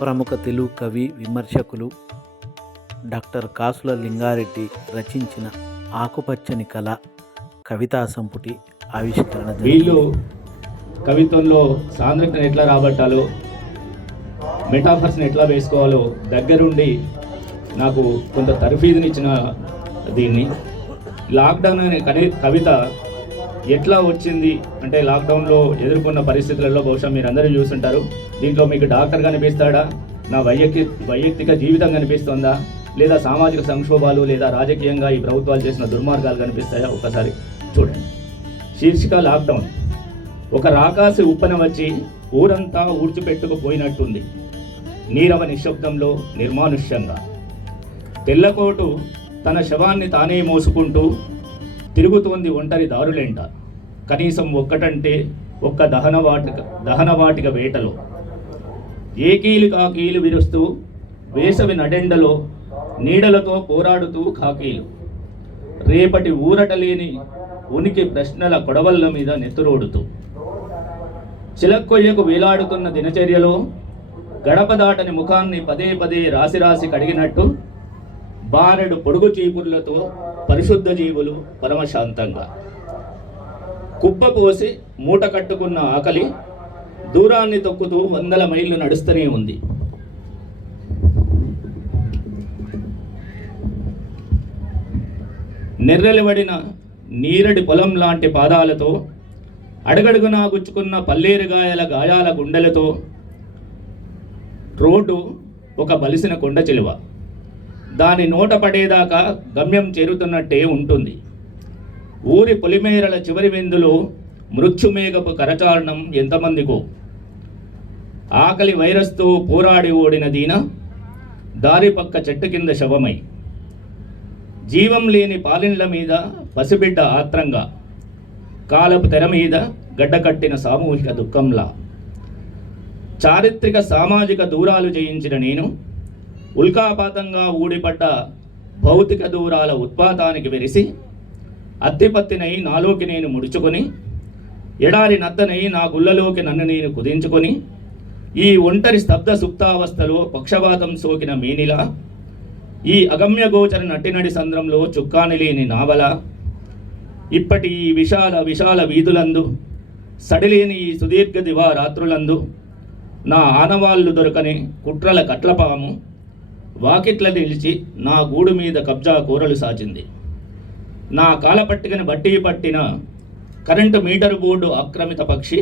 ప్రముఖ తెలుగు కవి విమర్శకులు డాక్టర్ కాసుల లింగారెడ్డి రచించిన ఆకుపచ్చని కళ కవితా సంపుటి ఆవిష్కరణ వీళ్ళు కవిత్వంలో సాంద్రతను ఎట్లా రాబట్టాలో, మెటాఫర్స్ని ఎట్లా వేసుకోవాలో దగ్గరుండి నాకు కొంత తర్ఫీదునిచ్చిన దీన్ని లాక్డౌన్ అనే కవిత ఎట్లా వచ్చింది అంటే, లాక్డౌన్లో ఎదుర్కొన్న పరిస్థితులలో బహుశా మీరు అందరూ చూస్తుంటారు. దీంట్లో మీకు డాక్టర్ కనిపిస్తాడా, నా వైయక్తిక జీవితం కనిపిస్తుందా, లేదా సామాజిక సంక్షోభాలు లేదా రాజకీయంగా ఈ ప్రభుత్వాలు చేసిన దుర్మార్గాలు కనిపిస్తాయా? ఒకసారి చూడండి. శీర్షిక లాక్డౌన్. ఒక రాకాసి ఉప్పన వచ్చి ఊరంతా ఊడ్చిపెట్టుకుపోయినట్టుంది. నీరవ నిశ్శబ్దంలో నిర్మానుష్యంగా తెల్లకోటు తన శవాన్ని తానే మోసుకుంటూ తిరుగుతోంది ఒంటరి దారులెంట. కనీసం ఒక్కటంటే ఒక్క దహనవాటిక వేటలో ఏకీలు కాకీలు విరుస్తూ వేసవి నడెండలో నీడలతో పోరాడుతూ కాకీలు రేపటి ఊరటలేని ఉనికి ప్రశ్నల కొడవళ్ళ మీద నెత్తురోడుతూ చిలక్కొయ్యకు వేలాడుతున్న దినచర్యలో గడప దాటని ముఖాన్ని పదే పదే రాసి రాసి కడిగినట్టు బారెడు పొడుగు చీపుర్లతో పరిశుద్ధ జీవులు పరమశాంతంగా కుప్పపోసి మూట కట్టుకున్న ఆకలి దూరాన్ని తొక్కుతూ 100 మైళ్ళు నడుస్తూనే ఉంది. నెర్రెలివడిన నీరడి పొలం లాంటి పాదాలతో అడుగడుగునా గుచ్చుకున్న పల్లేరుగాయల గాయాల గుండెలతో రోడ్డు ఒక బలిసిన కొండ చిలువ. దాని నోట పడేదాకా గమ్యం చేరుతున్నట్టే ఉంటుంది. ఊరి పొలిమేరల చివరి విందులో మృత్యుమేఘపు కరచాలనం ఎంతమందికో. ఆకలి వైరస్తో పోరాడి ఓడిన దీన దారి పక్క చెట్టు కింద శవమై, జీవం లేని పాలిండ్ల మీద పసిబిడ్డ ఆత్రంగా, కాలపు తెర మీద గడ్డకట్టిన సామూహిక దుఃఖంలా. చారిత్రక సామాజిక దూరాలు జయించిన నేను ఉల్కాపాతంగా ఊడిపడ్డ భౌతిక దూరాల ఉత్పాతానికి వెరిసి అత్తిపత్తినై నాలోకి నేను ముడుచుకొని, ఎడారి నత్తనై నా గుళ్ళలోకి నన్ను నేను కుదించుకొని, ఈ ఒంటరి స్తబ్ద సుప్తావస్థలో పక్షవాతం సోకిన మీనిలా, ఈ అగమ్యగోచర నటినడి సంద్రంలో చుక్కాని లేని నావల, ఇప్పటి ఈ విశాల విశాల వీధులందు సడిలేని ఈ సుదీర్ఘ దివారాత్రులందు నా ఆనవాళ్ళు దొరకని కుట్రల కట్లపాము వాకిట్ల నిలిచి నా గూడు మీద కబ్జా కూరలు సాచింది. నా కాలపట్టికని బట్టి పట్టిన కరెంటు మీటరు బోర్డు ఆక్రమిత పక్షి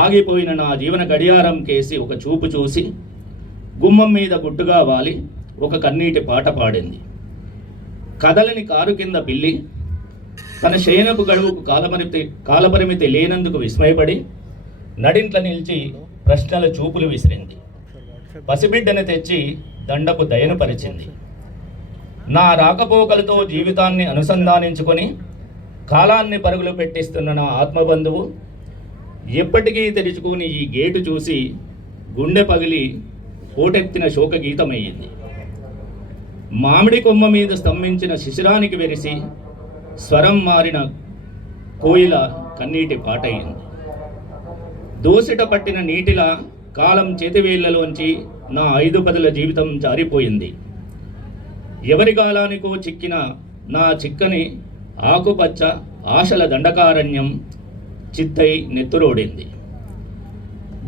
ఆగిపోయిన నా జీవన గడియారం కేసి ఒక చూపు చూసి గుమ్మం మీద గుట్టుగా వాలి ఒక కన్నీటి పాట పాడింది. కదలని కారు కింద పిల్లి తన శయనపు గడువుకు కాలపరిమితి లేనందుకు విస్మయపడి నడింట్ల నిలిచి ప్రశ్నల చూపులు విసిరింది. పసిబిడ్డను తెచ్చి దండపు దయను పరిచింది. నా రాకపోకలతో జీవితాన్ని అనుసంధానించుకొని కాలాన్ని పరుగులు పెట్టిస్తున్న నా ఆత్మబంధువు ఎప్పటికీ తెరుచుకుని ఈ గేటు చూసి గుండె పగిలి పోటెత్తిన శోకగీతమయ్యింది. మామిడి కొమ్మ మీద స్తంభించిన శిశిరానికి వెరిసి స్వరం మారిన కోయిల కన్నీటి పాటయింది. దోసిట పట్టిన నీటిలా కాలం చేతివేళ్లలోంచి నా 5 పదుల జీవితం జారిపోయింది. ఎవరి గాలానికో చిక్కిన నా చిక్కని ఆకుపచ్చ ఆశల దండకారణ్యం చిత్తై నెత్తురోడింది.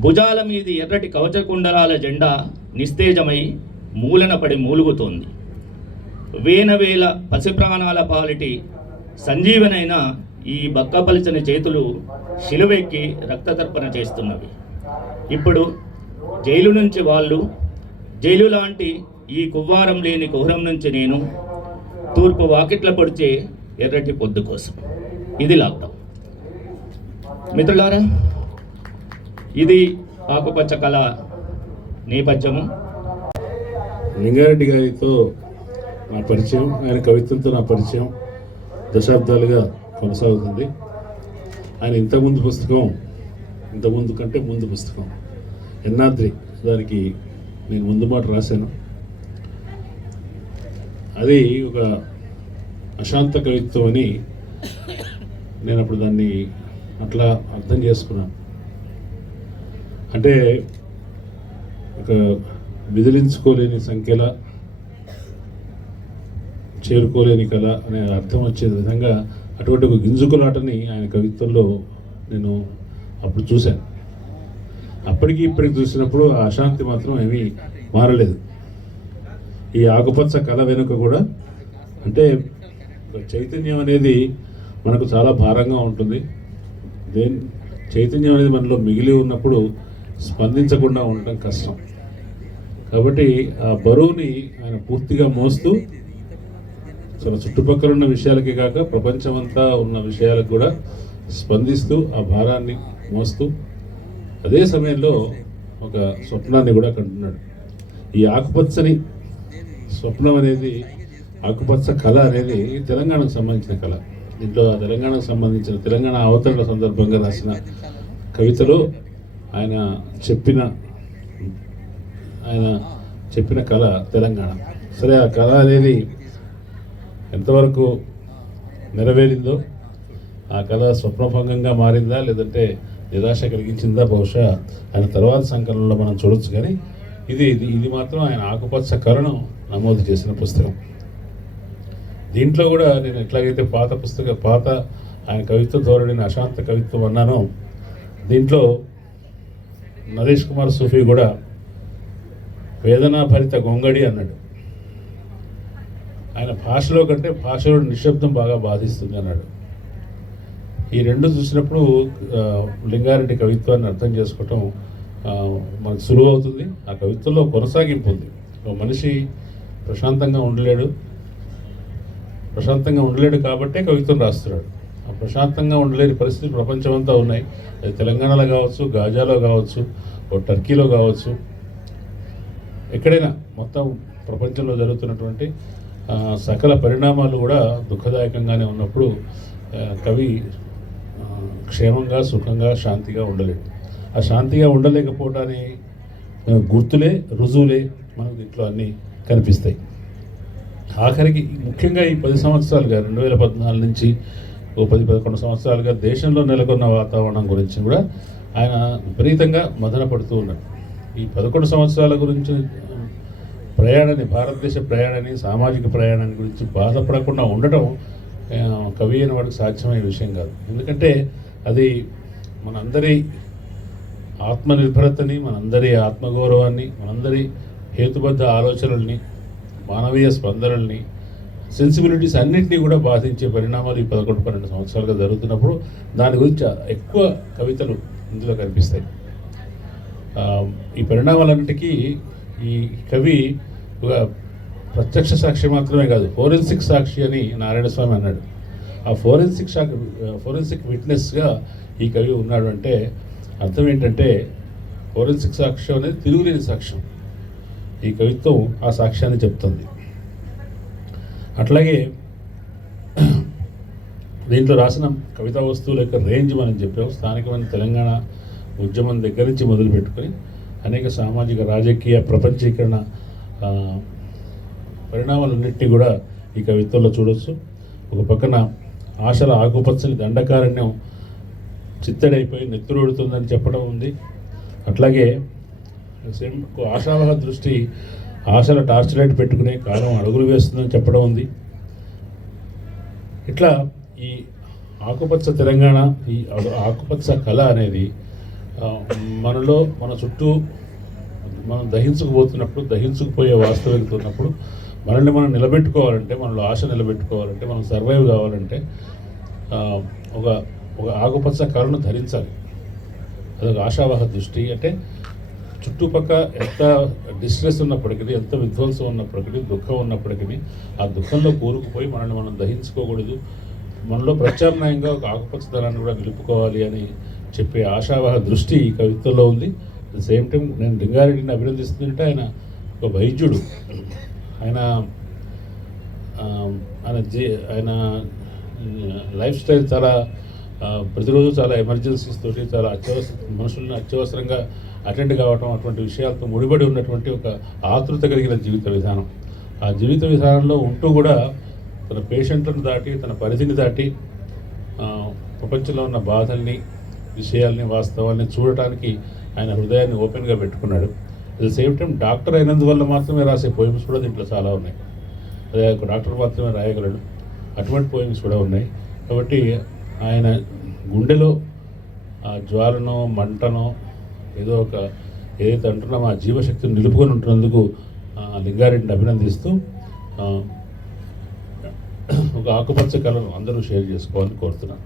భుజాల మీది ఎర్రటి కవచకుండలాల జెండా నిస్తేజమై మూలన పడి మూలుగుతోంది. వేనవేల పసిప్రాణాల పాలిటి సంజీవనైన ఈ బక్కపలిచని చేతులు శిలువెక్కి రక్తతర్పణ చేస్తున్నవి. ఇప్పుడు జైలు నుంచి వాళ్ళు, జైలు లాంటి ఈ కువ్వారం లేని కుహరం నుంచి నేను, తూర్పు వాకిట్ల పొడిచే ఎర్రటి పొద్దు కోసం. ఇది లాక్డౌన్. మిత్రులారా, ఇది ఆకుపచ్చ కళ నేపథ్యము. లింగారెడ్డి గారితో నా పరిచయం, ఆయన కవిత్వంతో నా పరిచయం దశాబ్దాలుగా కొనసాగుతుంది. ఆయన ఇంతకుముందు కంటే ముందు పుస్తకం ఎన్నాద్రి, దానికి నేను ముందు మాట రాశాను. అది ఒక అశాంత కవిత్వం అని నేను అప్పుడు దాన్ని అట్లా అర్థం చేసుకున్నాను. అంటే ఒక విదిలించుకోలేని సంఖ్యల చేరుకోలేని కళ అనే అర్థం వచ్చే విధంగా అటువంటి ఒక గింజుకులాటని ఆయన కవిత్వంలో నేను అప్పుడు చూశాను. అప్పటికి ఇప్పటికి చూసినప్పుడు ఆ అశాంతి మాత్రం ఏమీ మారలేదు. ఈ ఆకుపచ్చ కళ వెనుక కూడా అంటే చైతన్యం అనేది మనకు చాలా భారంగా ఉంటుంది. చైతన్యం అనేది మనలో మిగిలి ఉన్నప్పుడు స్పందించకుండా ఉండటం కష్టం. కాబట్టి ఆ బరువుని ఆయన పూర్తిగా మోస్తూ చాలా చుట్టుపక్కల ఉన్న విషయాలకే కాక ప్రపంచమంతా ఉన్న విషయాలకు కూడా స్పందిస్తూ ఆ భారాన్ని మోస్తూ అదే సమయంలో ఒక స్వప్నాన్ని కూడా కంటున్నాడు. ఈ ఆకుపచ్చని స్వప్నం అనేది, ఆకుపచ్చ కళ అనేది తెలంగాణకు సంబంధించిన కళ. దీంట్లో ఆ తెలంగాణకు సంబంధించిన తెలంగాణ అవతరణ సందర్భంగా రాసిన కవితలో ఆయన చెప్పిన కళ తెలంగాణ. సరే, ఆ కళ అనేది ఎంతవరకు నెరవేరిందో, ఆ కళ స్వప్నభంగంగా మారిందా లేదంటే నిరాశ కలిగించిందా బహుశా ఆయన తర్వాత సంకలనంలో మనం చూడొచ్చు. కానీ ఇది మాత్రం ఆయన ఆకుపచ్చ కళను నమోదు చేసిన పుస్తకం. దీంట్లో కూడా నేను ఎట్లాగైతే పాత ఆయన కవిత్వ ధోరణిని అశాంత కవిత్వం అన్నానో, దీంట్లో నరేష్ కుమార్ సూఫీ కూడా వేదనాభరిత గొంగడి అన్నాడు. ఆయన భాషలో కంటే భాషలో నిశ్శబ్దం బాగా బాధిస్తుంది అన్నాడు. ఈ రెండు చూసినప్పుడు లింగారెడ్డి కవిత్వాన్ని అర్థం చేసుకోవటం మనకు సులువు అవుతుంది. ఆ కవిత్వంలో కొనసాగింపు ఉంది. ఒక మనిషి ప్రశాంతంగా ఉండలేడు కాబట్టే కవిత్వం రాస్తున్నాడు. ఆ ప్రశాంతంగా ఉండలేని పరిస్థితి ప్రపంచమంతా ఉన్నాయి. అది తెలంగాణలో కావచ్చు, గాజాలో కావచ్చు, టర్కీలో కావచ్చు, ఎక్కడైనా మొత్తం ప్రపంచంలో జరుగుతున్నటువంటి సకల పరిణామాలు కూడా దుఃఖదాయకంగానే ఉన్నప్పుడు కవి క్షేమంగా, సుఖంగా, శాంతిగా ఉండలేడు. ఆ శాంతిగా ఉండలేకపోవటానికి గుర్తులే, రుజువులే మనకు దీంట్లో అన్నీ కనిపిస్తాయి. ఆఖరికి ముఖ్యంగా ఈ 10 సంవత్సరాలుగా 2014 నుంచి 10-11 సంవత్సరాలుగా దేశంలో నెలకొన్న వాతావరణం గురించి కూడా ఆయన విపరీతంగా మదన పడుతూ ఉన్నాడు. ఈ 11 సంవత్సరాల గురించి భారతదేశ ప్రయాణాన్ని, సామాజిక ప్రయాణాన్ని గురించి బాధపడకుండా ఉండటం కవి అయిన వాడికి సాధ్యమయ్యే విషయం కాదు. ఎందుకంటే అది మనందరి ఆత్మనిర్భరతని, మనందరి ఆత్మగౌరవాన్ని, మనందరి హేతుబద్ధ ఆలోచనల్ని, మానవీయ స్పందనల్ని, సెన్సిబిలిటీస్ అన్నింటినీ కూడా బాధించే పరిణామాలు ఈ 11-12 సంవత్సరాలుగా జరుగుతున్నప్పుడు దాని గురించి ఎక్కువ కవితలు ఇందులో కనిపిస్తాయి. ఈ పరిణామాలన్నిటికీ ఈ కవి ఒక ప్రత్యక్ష సాక్షి మాత్రమే కాదు, ఫోరెన్సిక్ సాక్షి అని నారాయణస్వామి అన్నాడు. ఆ ఫోరెన్సిక్ విట్నెస్గా ఈ కవి ఉన్నాడు. అంటే అర్థం ఏంటంటే ఫోరెన్సిక్ సాక్ష్యం అనేది తిరుగులేని సాక్ష్యం. ఈ కవిత్వం ఆ సాక్ష్యాన్ని చెప్తుంది. అట్లాగే దీంట్లో రాసిన కవితా వస్తువుల యొక్క రేంజ్ మనం చెప్పాము. స్థానికమైన తెలంగాణ ఉద్యమం దగ్గర నుంచి మొదలుపెట్టుకొని అనేక సామాజిక, రాజకీయ, ప్రపంచీకరణ పరిణామాలన్నింటినీ కూడా ఈ కవిత్వంలో చూడవచ్చు. ఒక పక్కన ఆశల ఆకుపచ్చని దండకారణ్యం చిత్తడైపోయి నెత్తురుడుతుందని చెప్పడం ఉంది. అట్లాగే ఆశావహ దృష్టి ఆశల టార్చ్ లైట్ పెట్టుకునే కాలం అడుగులు వేస్తుందని చెప్పడం ఉంది. ఇట్లా ఈ ఆకుపచ్చ తెలంగాణ, ఈ ఆకుపచ్చ కళ అనేది మనలో, మన చుట్టూ మనం దహించుకుపోయే వాస్తవికత ఉన్నప్పుడు మనల్ని మనం నిలబెట్టుకోవాలంటే, మనలో ఆశ నిలబెట్టుకోవాలంటే, మనం సర్వైవ్ కావాలంటే ఒక ఆకుపచ్చ కళను ధరించాలి. అదొక ఆశావాహ దృష్టి. అంటే చుట్టుపక్క ఎంత డిస్ట్రెస్ ఉన్నప్పటికీ, ఎంత విధ్వంసం ఉన్నప్పటికీ, దుఃఖం ఉన్నప్పటికీ ఆ దుఃఖంలో కూరుకుపోయి మనల్ని మనం దహించుకోకూడదు. మనలో ప్రత్యామ్నాయంగా ఒక ఆకుపచ్చదనాన్ని కూడా నిలుపుకోవాలి అని చెప్పే ఆశావాహ దృష్టి ఈ కవిత్వంలో ఉంది. అట్ ద సేమ్ టైం నేను లింగారెడ్డిని అభినందిస్తుంటే ఆయన ఒక వైద్యుడు. ఆయన లైఫ్ స్టైల్ చాలా ప్రతిరోజు చాలా ఎమర్జెన్సీస్ తోటి, చాలా మనుషులను అత్యవసరంగా అటెండ్ కావటం, అటువంటి విషయాలతో ముడిపడి ఉన్నటువంటి ఒక ఆతృత కలిగిన జీవిత విధానం. ఆ జీవిత విధానంలో ఉంటూ కూడా తన పేషెంట్లను దాటి, తన పరిధిని దాటి ప్రపంచంలో ఉన్న బాధల్ని, విషయాల్ని, వాస్తవాల్ని చూడటానికి ఆయన హృదయాన్ని ఓపెన్గా పెట్టుకున్నాడు. At the same time doctor అయినందువల్ల మాత్రమే రాసే పోయిమ్స్ కూడా దీంట్లో చాలా ఉన్నాయి. అదే ఒక డాక్టర్ మాత్రమే రాయగలడు, అటువంటి పోయిమ్స్ కూడా ఉన్నాయి. కాబట్టి ఆయన గుండెలో ఆ జ్వాలనో మంటనో ఏదో ఒక ఏదైతే అంటున్నామో ఆ జీవశక్తిని నిలుపుకొని ఉంటున్నందుకు లింగారెడ్డిని అభినందిస్తూ ఒక ఆకుపచ్చ కళను అందరూ షేర్ చేసుకోవాలని కోరుతున్నాను.